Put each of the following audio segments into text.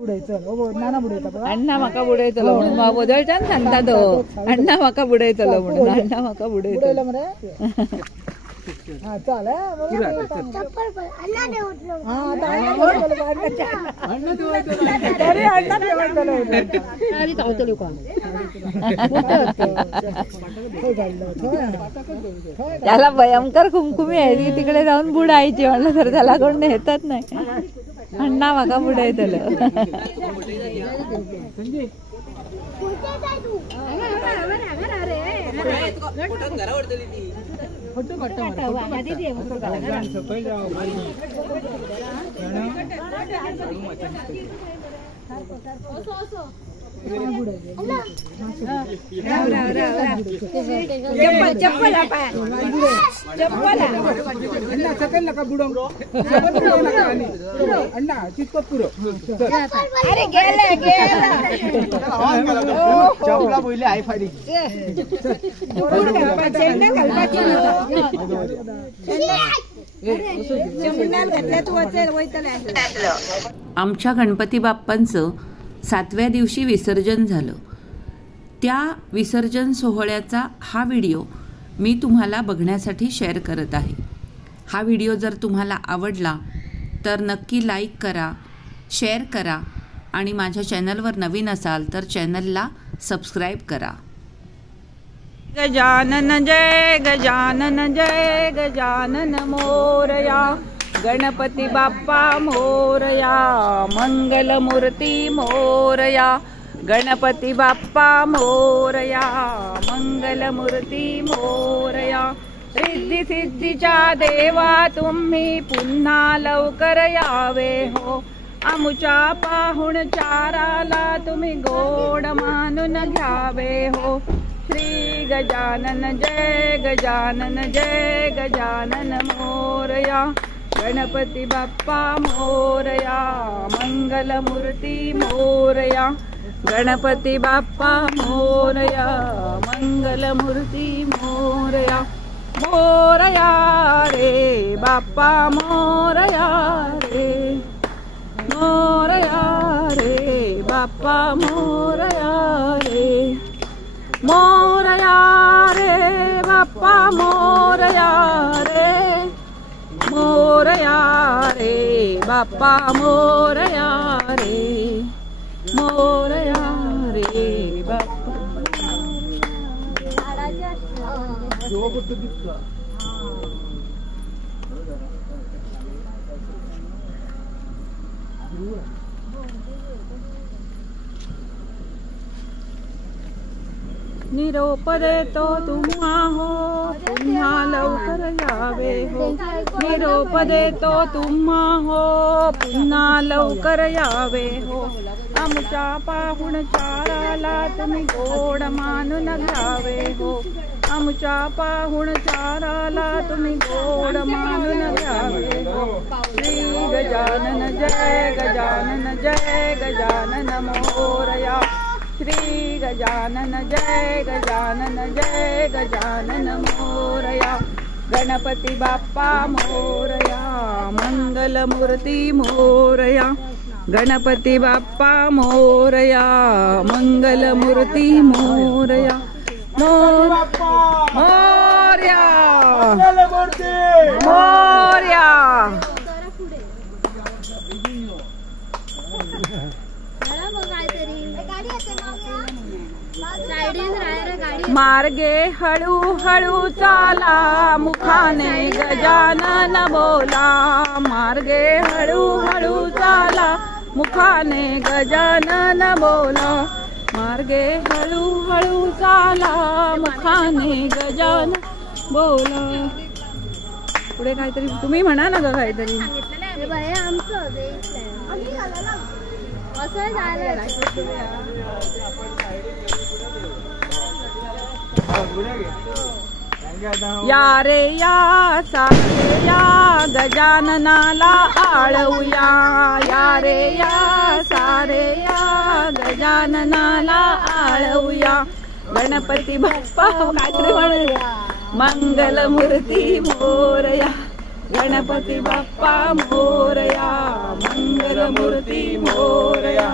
अण्णा म्हाका बुडयतलो म्हणून बदलच्यान सांगता तो अण्णा म्हाका बुडयतलो म्हणून अण्णा म्हाका बुडयतलो त्याला भयंकर कुमकुमी आहे तिकडे जाऊन बुडायची म्हणलं तर त्याला कोण नेतच नाही अण्णा म्हाका बुडयतलो आमच्या गणपती बाप्पांचं 7व्या दिवशी विसर्जन झालं. त्या विसर्जन सोहळ्याचा हा व्हिडिओ मी तुम्हाला बघण्यासाठी शेअर करत आहे. हा व्हिडिओ जर तुम्हाला आवडला तर नक्की लाईक करा, शेअर करा आणि माझ्या चॅनलवर नवीन असाल तर चॅनलला सबस्क्राईब करा. गजानन जय गजानन जय गजानन मोरया, गणपती बाप्पा मोरया, मंगलमूर्ती मोरया, गणपती बाप्पा मोरया, मंगलमूर्ती मोरया. रिद्धी सिद्धीच्या देवा तुम्ही पुन्हा लवकर यावे हो, आमुच्या पाहुणचाराला तुम्ही गोड मानून घ्यावे हो. श्री गजानन जय गजानन जय गजानन मोरया, गणपती बाप्पा मोरया, मंगलमूर्ती मोरया, गणपती बाप्पा मोरया, मंगलमूर्ती मोरया. मोरया रे बाप्पा मोरया रे, मोरया रे बाप्पा मोरया रे, मोरया रे बाप्पा मोरया रे, मोरया रे बाप्पा मोरया रे, मोरया रे बाप्पा. निरोप देतो तुम्हा हो, पुन्हा लवकर यावे हो. निरोप देतो तुम्हा हो, पुन्हा लवकर यावे हो. आमच्या पाहुणचाराला तुम्ही गोड मानून घ्यावे हो, आमच्या पाहुणचाराला तुम्ही गोड मानून घ्यावे हो. श्री गजानन जय गजानन जय गजानन मोरया, श्री गजानन जय गजानन जय गजानन मोरया, गणपती बाप्पा मोरया, मंगलमूर्ती मोरया, गणपती बाप्पा मोरया, मंगलमूर्ती मोरया. मोरया मोरया. मार्गे हळू हळू चाला, मुखाने गजानन बोला. मार्गे हळू हळू चाला, मुखाने गजानन बोला. मार्गे हळू हळू चाला, मुखाने गजानन बोला. पुढे काहीतरी तुम्ही म्हणा ना ग काहीतरी. या रे या सारे या गजाननाला आळवूया. या रे या सारे या गजाननाला आळवूया. गणपती बाप्पा काहीतरी म्हणूया. मंगलमूर्ती मोरया, गणपती बाप्पा मोरया, मंगलमूर्ती मोरया.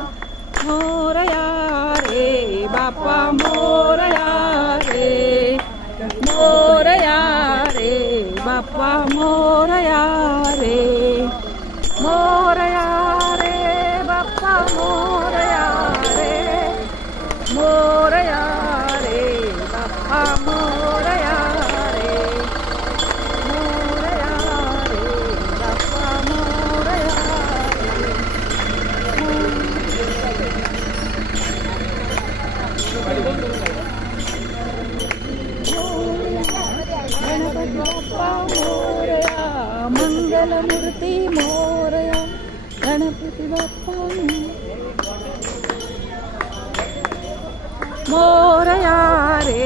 मोरया रे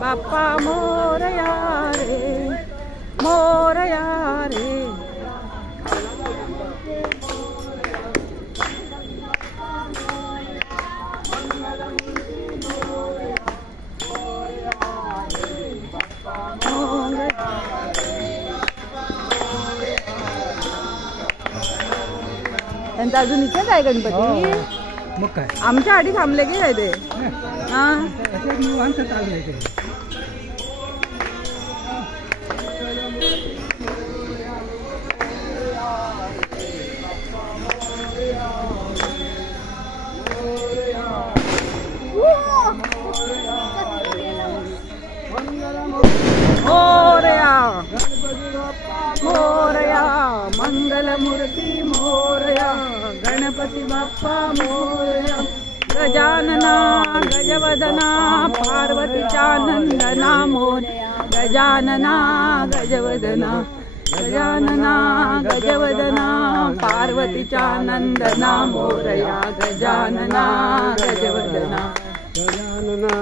बाप्पा मोरया रे मोरया रे. त्यांचा अजून इथेच आहे गणपती. मग काय आमच्या आधी थांबले की काय ते. हा मोरया मोरया मंगलमूर्ती मोरया गणपती बाप्पा मोरया. गजानना गजवदना पार्वतीच्या नंदना मोरया. गजानना गजवदना गजानना गजवदना पार्वतीच्या नंदना मोरया. गजानना गजवदना गजानना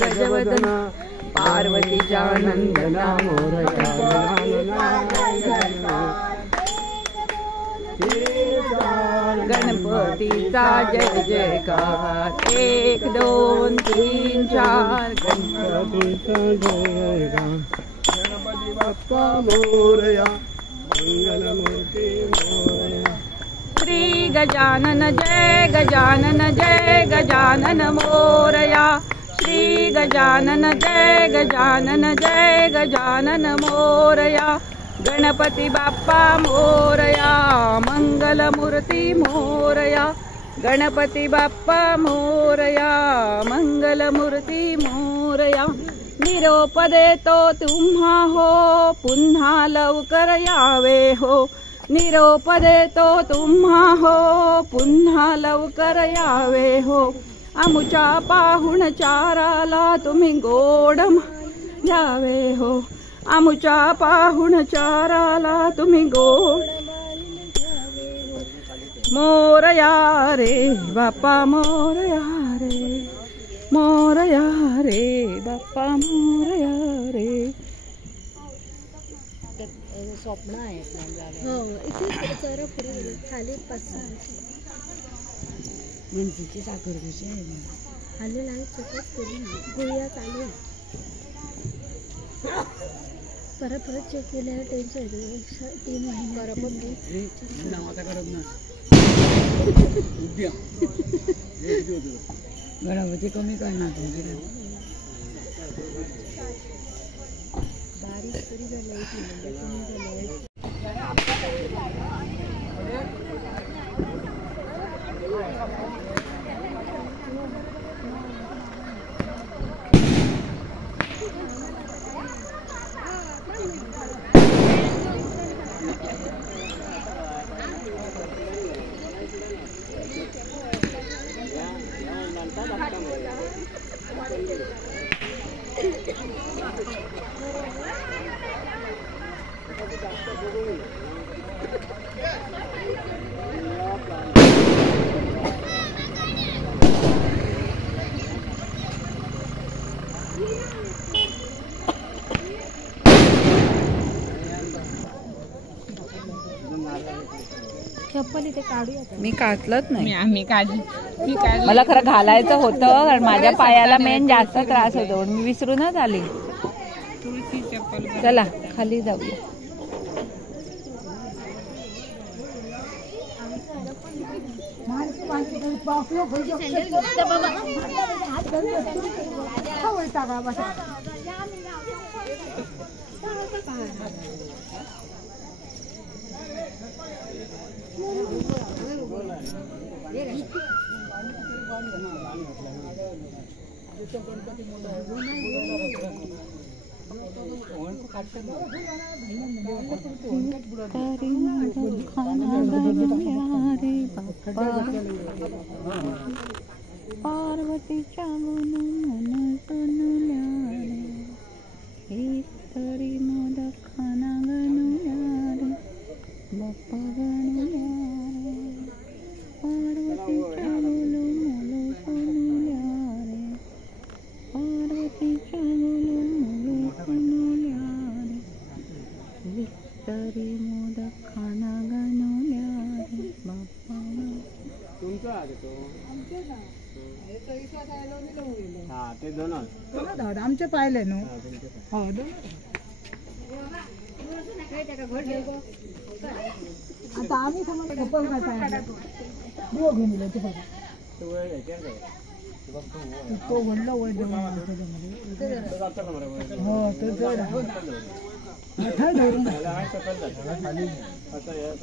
गजवदना पार्वतीच्या नंदना मोरया. गणपतीचा जय जयकार 1 2 3 4 गणपतीचा जयकार. गणपती बाप्पा मोरया मंगलमूर्ती मोरया. श्री गजानन जय गजानन मोरया. श्री गजानन जय गजानन मोरया. गणपती बाप्पा मोरया मंगलमूर्ती मोरया. गणपती बाप्पा मोरया मंगलमूर्ती मोरया. निरोप देतो तुम्हा हो पुन्हा लवकर यावे हो. निरोप देतो तुम्हा हो पुन्हा लवकर यावे हो. आमुच्या पाहुणचाराला तुम्ही गोड यावे हो. आमुच्या पाहुणचाराला तुम्ही गोड. मोरया रे बाप्पा मोरया रे मोरया रे बाप्पा मोरया रे. स्वप्न आहे हो इथे जरा पुढे खाली पासून विंचीची साखर कशी आहे आलेला आहे. चकच केली गुळ्या चालू आहे. परत चेक केल्यावर टेन्शन येते. 3 महिने नावाचा करत ना गणपती कमी करणार बारीक तरी झालं कमी झालं. चप्पल इथे काढूया. मी काढलंच नाही. आम्ही काढली. मला खरं घालायचं होतं कारण माझ्या पायाला मेन जास्त त्रास होतो. मी विसरूनच आली. चला खाली जाऊया. पार्वतीच्या मन सोनुल्या रे तरी मोदक खाना गणुल्या रे बाप्पा गणुल्या रे पार्वतीच्या बोलू मोलो सोनुल्या रे हा ते दोनच आमचे पाहिले ना हो आता आम्ही समज चप्पल काय पाहिजे दिवो घेऊन दिले ते बघा तो वडला वड हो तो जड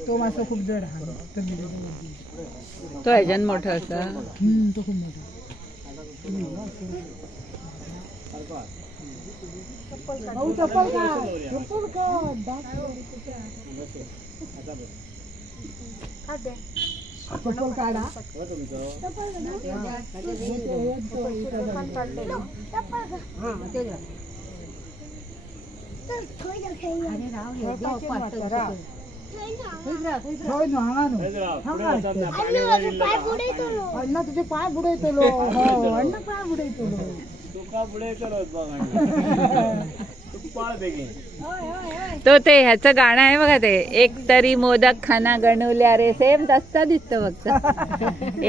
तो मासा खूप जड आहे तो ह्याच्यान मोठा असा तो खूप मोठा चप्पल का चप्पल काढा अण्णा तुझे पाय बुडवतो अण्णा पाय बुडवतो तो ते ह्याचं गाणं आहे बघा ते एक तरी मोदक खाना गणवल्या रे सेम तसा दिसतो फक्त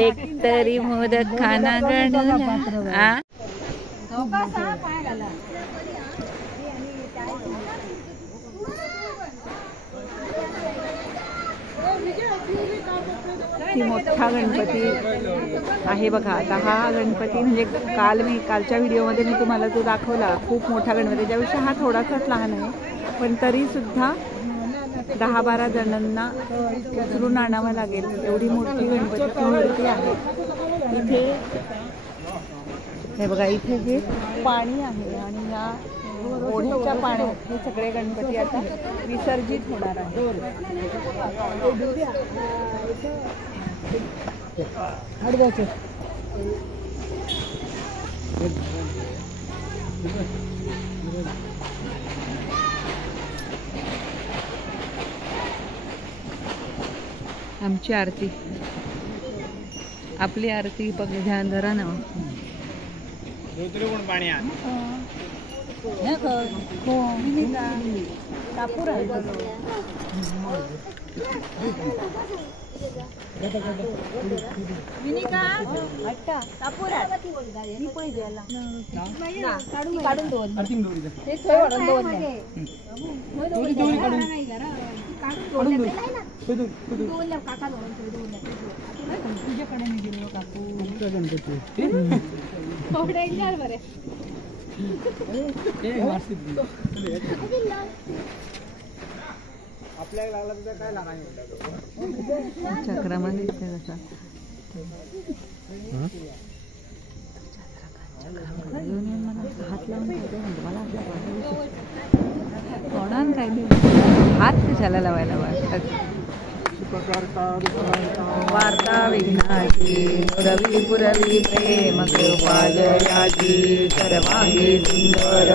एक तरी मोदक खाना गणवल्या ती मोठा गणपती आहे बघा. आता हा गणपती म्हणजे कालच्या व्हिडिओमध्ये मी तुम्हाला तो दाखवला खूप मोठा गणपती, त्याच्यापेक्षा हा थोडासाच लहान आहे, पण तरी सुद्धा 10-12 जणांना उचलून आणावं लागेल एवढी मोठी गणपतीची मूर्ती आहे. इथे हे बघा, इथे हे पाणी आहे आणि या ओढ्याच्या पाण्यात हे सगळे गणपती आता विसर्जित होणार आहे. आमची आरती, आपली आरती बघ, ध्यान धरा ना. पाणी कापूर आहे विनिका हट्टा कापूर मी पळी द्यायला काढून दोन ते थोडं दोन तुझ्याकडे मी गेलो काकू गणपती आपल्याला लागला तुझा काय लागाय चक्रामध्ये कसा हात लावून मला कोणान काय हात कशाला लावायला वाटतात. वार्ता विघ्नाची रवी पुरवी प्रेम कृपाजयाची सर्वांगी सुंदर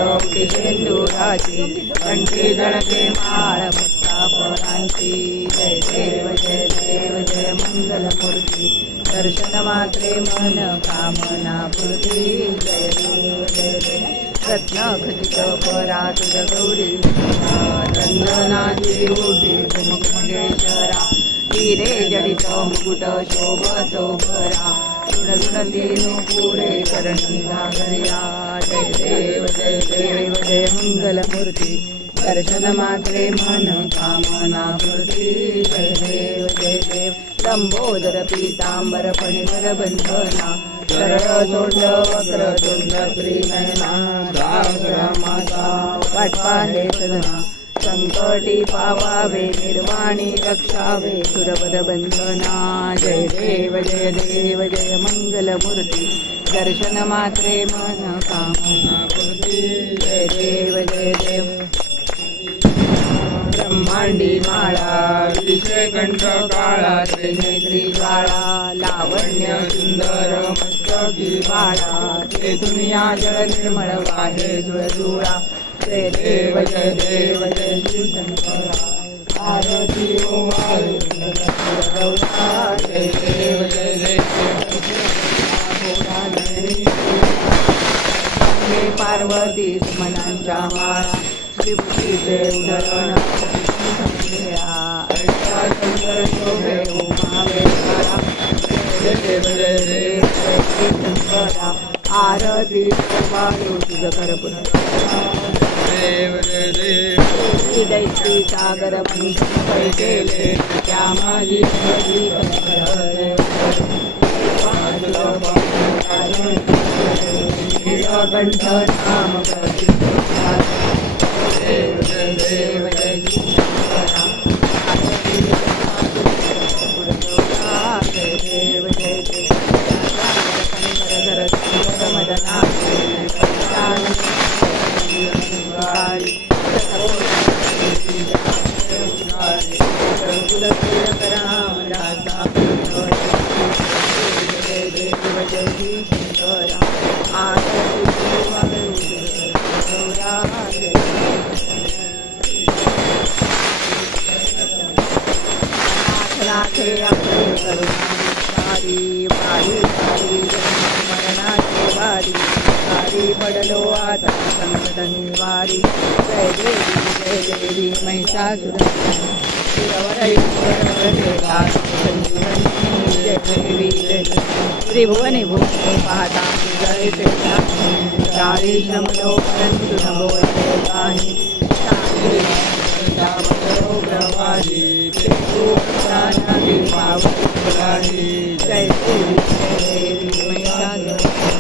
शेंदुराची कंठी जळके माळ मुक्तापरांची जय देव जय देव जय मंगलमूर्ती दर्शन मात्रे मन कामना पूर्ती जय देव जय देव रत्न खचित परात गौरी चंदनाची उठी कुमकुमेश्वरा हिरे जडित मुकुट शोभ शोभरा ऋणती पुरे करणी घागर्या जय देव जय देव जय मंगलमूर्ती दर्शन मात्रे मन कामना पूर्ती जय देव जय देव लंबोदर पीतांबर फणीवर बंधना सरळ सोंड वक्र तुंड त्रिनयना माता वाटपाहे सदना संकटी पावावे निर्वाणी रक्षावे सुरपद बंधना जय देव जय देव जय मंगलमूर्ती दर्शन मात्रे मन कामना पूर्ती जय देव जय देव ब्रह्मांडी माळा विषय कंठ काळा त्रिनेत्री ज्वाळा लावण्य सुंदर मस्तकी बाळा ते दुनिया जळ निर्मळ वाहे जुळजुळा जय देव जय देव जय श्री शंकरा आरती ओम जय देव जय देव पार्वती सुमनांच्या माळा विभूतीचे उधरण शंकर शोभे उमा वेळा जय देव जय देव करा आरती वायू तुझ कर्पूर दैत्री सागर मंथन केले त्या माझी कंठ नाम देव देव पडलो आता संकट निवारी जय देवी महिषासुर जय देवी त्रिभुवने भूमि पाहता जय चारी श्रमलो परंतु न बोलते काही जय देवी महिषासुर जय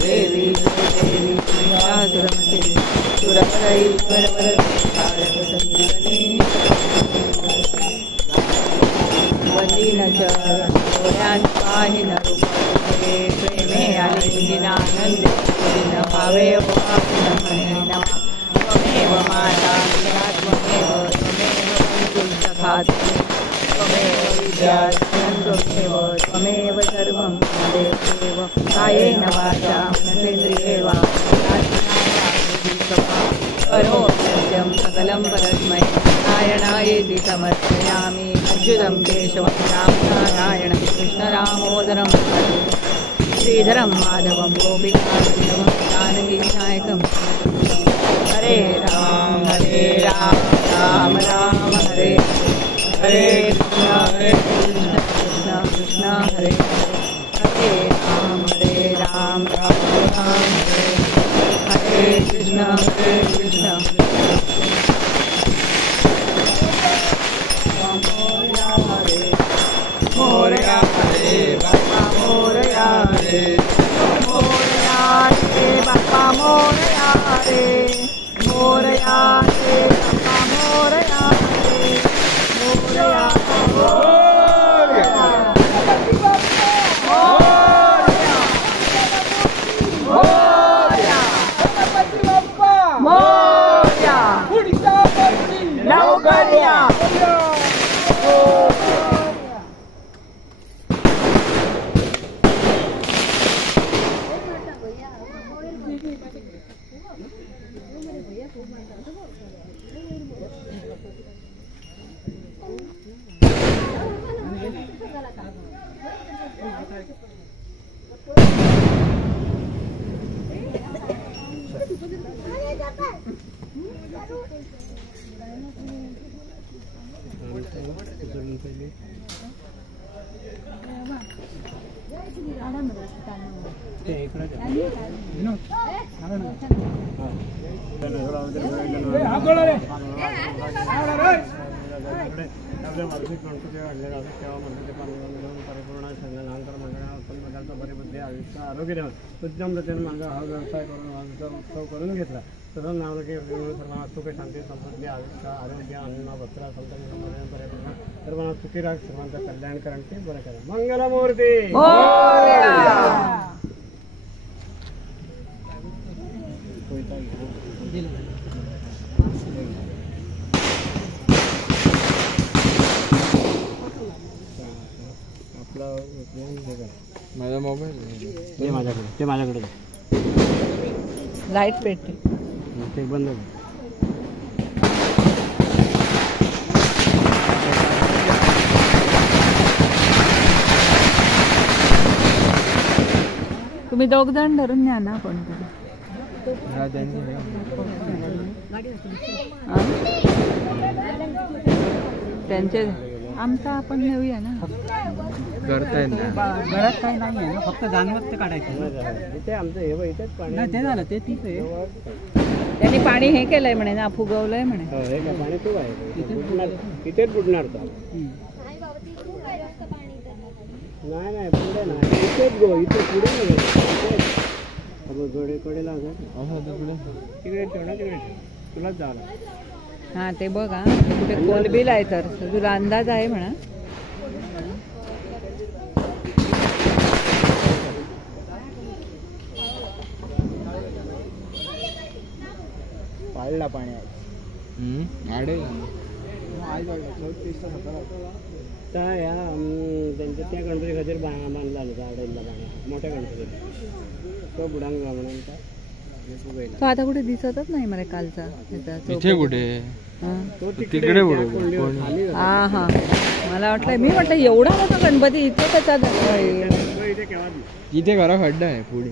देवी वंदीन प्रेमे आले दिनानंद भावे त्वमेव माता त्वमेव त्वमेव विद्या त्वमेव सर्वं देव कायेन वाचा मनसेन्द्रिये वा करोत्यं सकलं परस्मै नारायणायेति समर्पयामि अच्युतं केशवं रामनारायणं कृष्णरामोदरं श्रीधरं माधवं गोपिकावल्लभं जानकीनायकं हरे राम राम राम हरे हरे कृष्ण कृष्ण कृष्ण हरे हरे राम राम राम हरे कृष्ण मोरया हरे बापा मोरया रे मोरया रे बापा मोरया रे मोरया रे बापा मोरया रे मोरया आपल्या मानसिक गणपती वाढलेला असतो तेव्हा मंडळाचे पाणी परिपूर्ण संघानंतर मंडळाला उत्पन्न पदार्थ परिबुद्धी आयुष्य आरोग्य देऊन उत्तम प्रतीने मार्ग हा व्यवसाय करून उत्सव करून घेतला तसंच नावलकी सर्वांना सुख शांती समृद्धी आयुष्य आरोग्य अन्न वस्त्र संतन परिपूर्ण सर्वांना सुखी राख सर्वांचं कल्याण करण्याचे बरं करा मंगलमूर्ती माझा मोबाईल ते माझ्याकडे लाईट पेटते ते बंद तुम्ही दोघ जण धरून न्या ना कोणतरी. त्यांचे आमचा आपण नेऊया ना. करताय ना घरात काही नाही आहे ना, फक्त जानवत ते काढायचं. इथे आमचं हे इथेच पाणी ते झालं ते तिथे त्यांनी पाणी हे केलंय म्हणे ना, फुगवलंय म्हणे. हे का पाणी खूप आहे तिथेच बुडणार तो. नाही नाही पुढे नाही, इथेच गो, इथे पुढे नाही जोडेकडेला तिकडे ठेव ना, तिकडे तुलाच जावं. हा ते बघा कुठे कोलबिल आहे तर तुला अंदाज आहे म्हणा. पाळला पाणी आडे या त्यांच्या त्या गणपती खातीर बांधला आडायला पाणी मोठ्या गणपती तो बुडांग म्हणून तो आता कुठे दिसतच नाही मला कालचा. इथे कुठे तिकडे हा हा मला वाटलं, मी म्हटलं एवढा मोठा गणपती इथे त्याचा इथे घरा खड्डा आहे पुढे.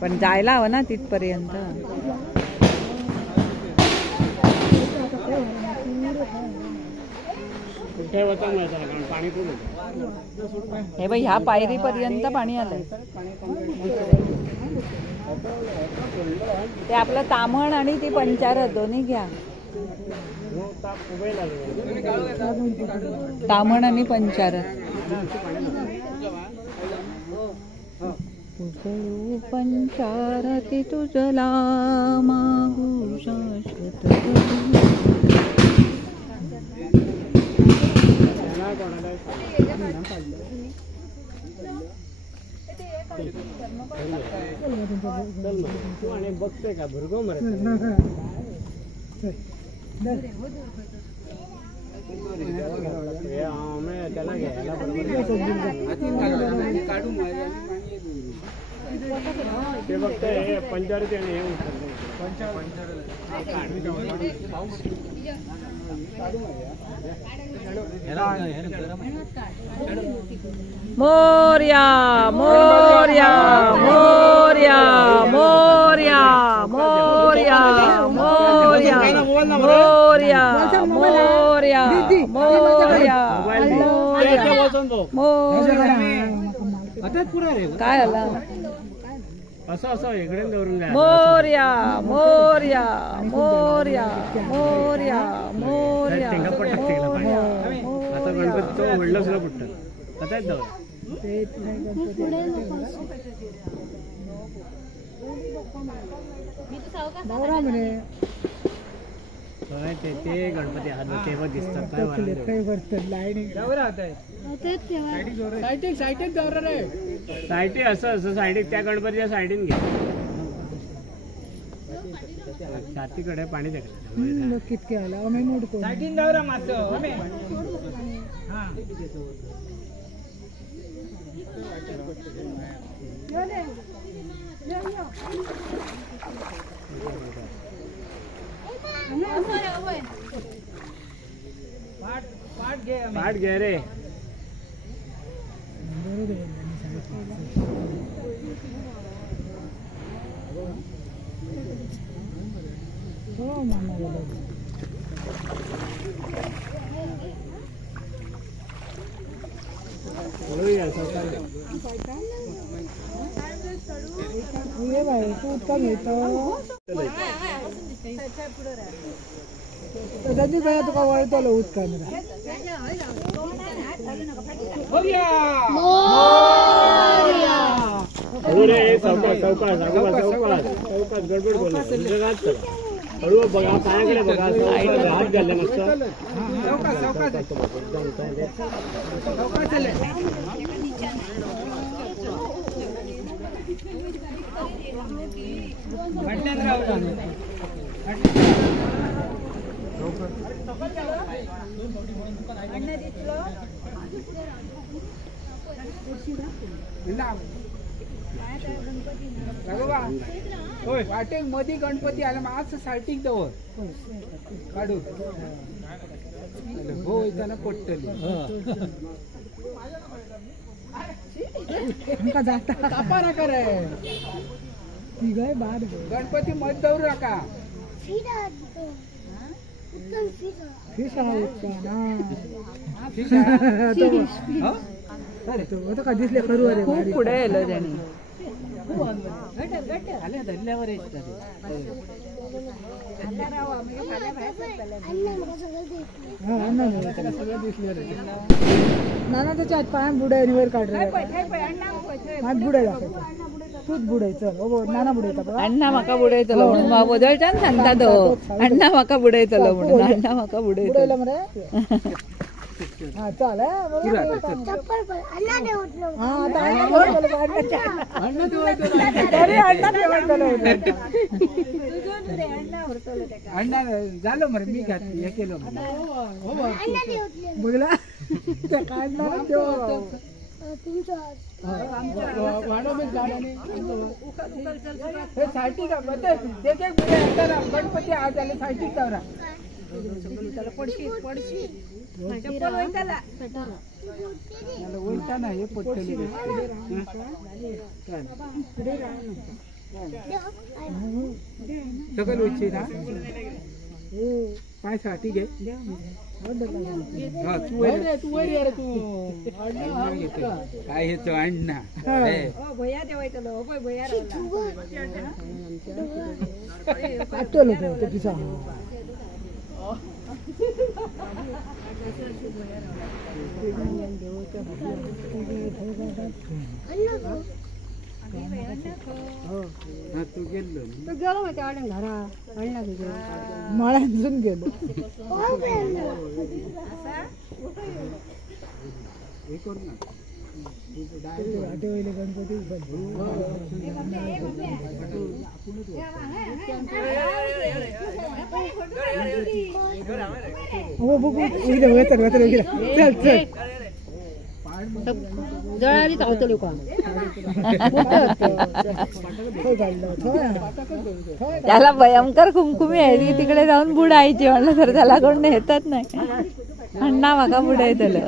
पण जायला हवं ना तिथपर्यंत. हे बाई ह्या पायरी पर्यंत पाणी आलंय. ते आपलं तामण आणि ती पंचारत दोन्ही घ्या. तामण आणि पंचारत. पंचारती तुझला मागू शाश्वत. बघते का भुरगो मरत त्याला घ्यायला ते बघते पंचायती आणि मोर्या मोर्या मोर्या मोर्या मोर्या मोर्या मोर्या मोर्या मोर्या. काय आला असं असं इकडे धरून द्या. मोर्या मोर्या मोर्या मोर्या मोर्या. आता गणपती तो वडलं सुद्धा पुटतात आता जाऊ ते गणपती हात तेव्हा दिसतात साईटी असं असं साईडीत त्या गणपतीच्या साईडीन घे. छातीकडे पाणी टाकलं कितके आला साईडीन जाऊ मात पाठ घे रे. तुका वळतलो उदकान गडबड बोला हळू बघा पायाकडे बघा हात घालले मस्त. वाटेक मधी गणपती आला मग आज साठीक दवर काढू हो वयताना पडटली कापा नाका रे तिघय बाद गणपती मत दौर नाका फिश दिसले खरू अरे खूप पुढे येलो त्याने धरल्यावर नाना त्याच्या पायात बुडाय वर काढ हात बुडाय तूच बुडाय चल नाना बुडायचा अण्णा म्हाका बुडयतलो म्हणून बदलच्यान सांगता तो अण्णा म्हाका बुडयतलो म्हणून अण्णा म्हाका बुडयतलो मरे हा चाल चप्पल पण अण्णा देवतलो हा अण्णा झालं मरे मी घातली हे केलं बघला काढणार साठी का गणपती आज आले साठी चौरा पडशी वैताना हे पडटली सगळं वयची ना काय साठी घे काय हे तो अण्णा भैया देवायचलो भैया तू गेलो घरा माळ्यातून गेलो हे करू ना गणपती जळारी चावतली का त्याला भयंकर कुमकुमी आहे की तिकडे जाऊन बुडायची म्हणलं तर त्याला कोण नेतात नाही अण्णा म्हाका बुडयतलो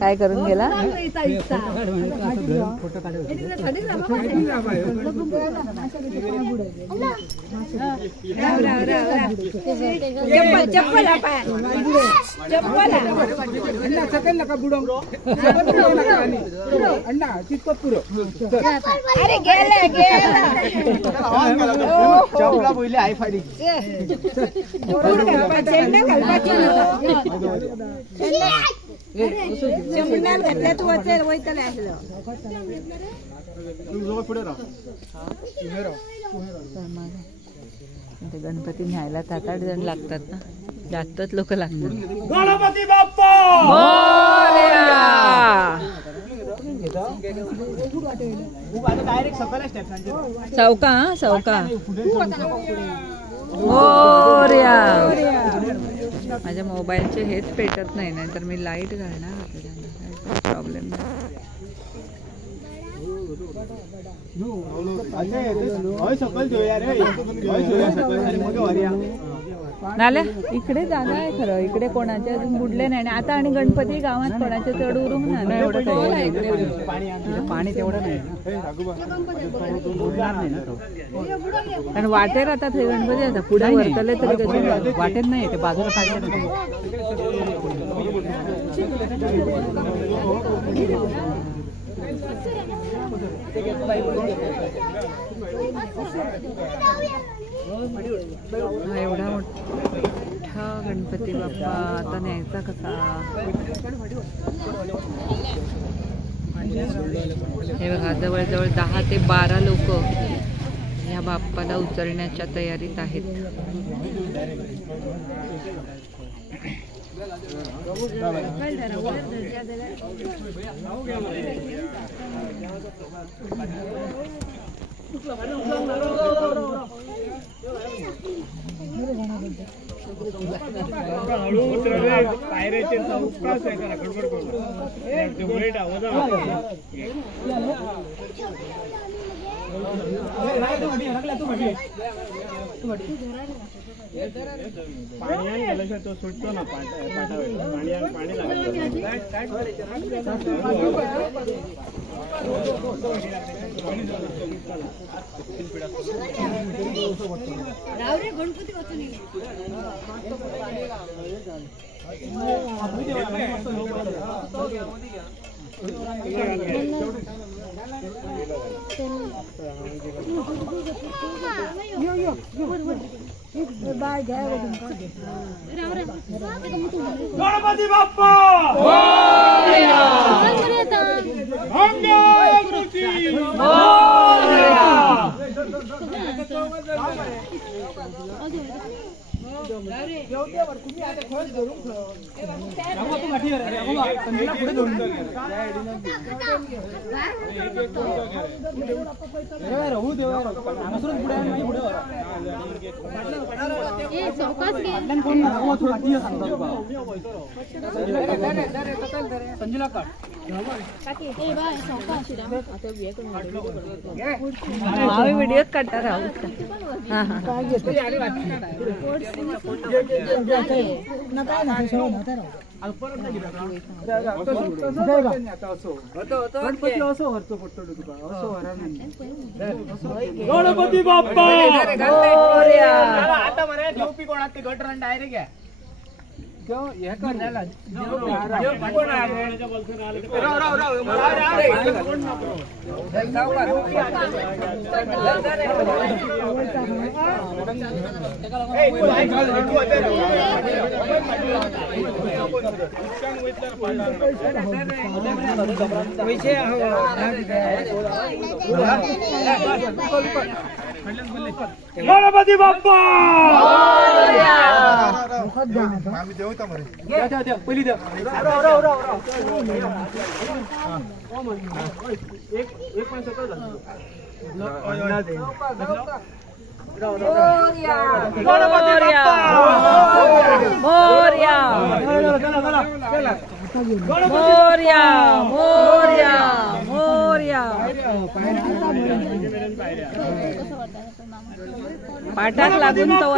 काय करून गेला गणपती न्यायला 7-8 जण लागतात ना जास्तच लोक लागतात गणपती बाप्पा चौका चौका माझ्या मोबाईलचे हेच पेटत नाही नाहीतर मी लाईट घालणार होते प्रॉब्लेम नाल्या इकडे जागा आहे खरं इकडे कोणाचे अजून बुडले नाही आता आणि गणपती गावात कोणाचे चढ उरून नाही एवढं पाणी तेवढं नाही आणि वाटेर आता ते गणपती आता पुढे वरतले तरी कसे वाटेत नाही ते बाजूला काढले एवढा मोठा गणपती बाप्पा आता न्यायचा कसा हे बघा जवळजवळ 10 ते 12 लोक या बाप्पाला उचलण्याच्या तयारीत आहेत हळू उतरले पायऱ्याचे उपकास आहे करा गडबड करू वेट आवाज पाणी गेल्याशिवाय तो सुटतो ना पाठावर पाणी गणपती वाचून गणपती बाप्पा व्हिडिओ काढता राहू गणपती बाप्पा आता म्हणा डीओपी कोण ते गट रन डायरेक्ट आहे गणपती बाप्पा पहिली द्या एक पण सकल पाठाक लागून तो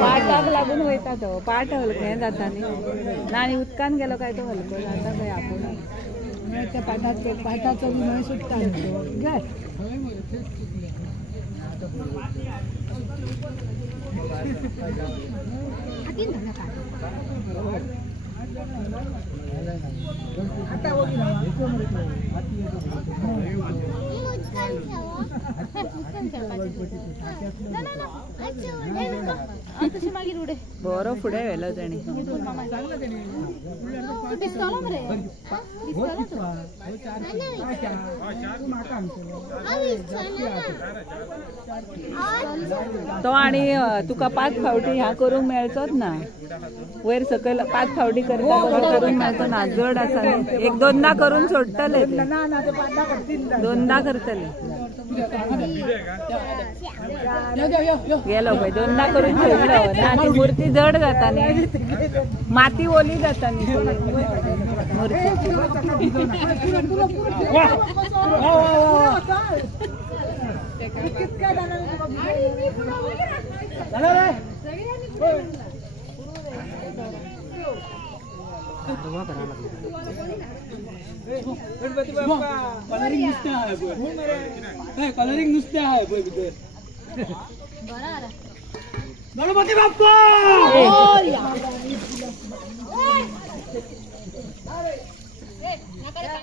पाठाक लागून वयता तो पाठ हलकें जाता न्ही आनी उदकान गेलो काय तो हलको जाता काय आपूण त्या पाठाचो विनय सुट्टा बरो फुडें व्हेलो तेणी तो आणि तुका 5 फावटी ह्या करूंक मेळचोच ना वयर सकयल 5 फावटी करता करूंक मेळचो ना जड आसा एक दोनदा करून सोडटले दोनदा करतले गेलो पळय दोनदा करून सोडलो ना ती मूर्ती जड जाता न्ही माती ओली जाता न्ही गणपती बाप्पा कलरिंग नुसते आहे कलरिंग नुसते आहे भितर गणपती बाप्पा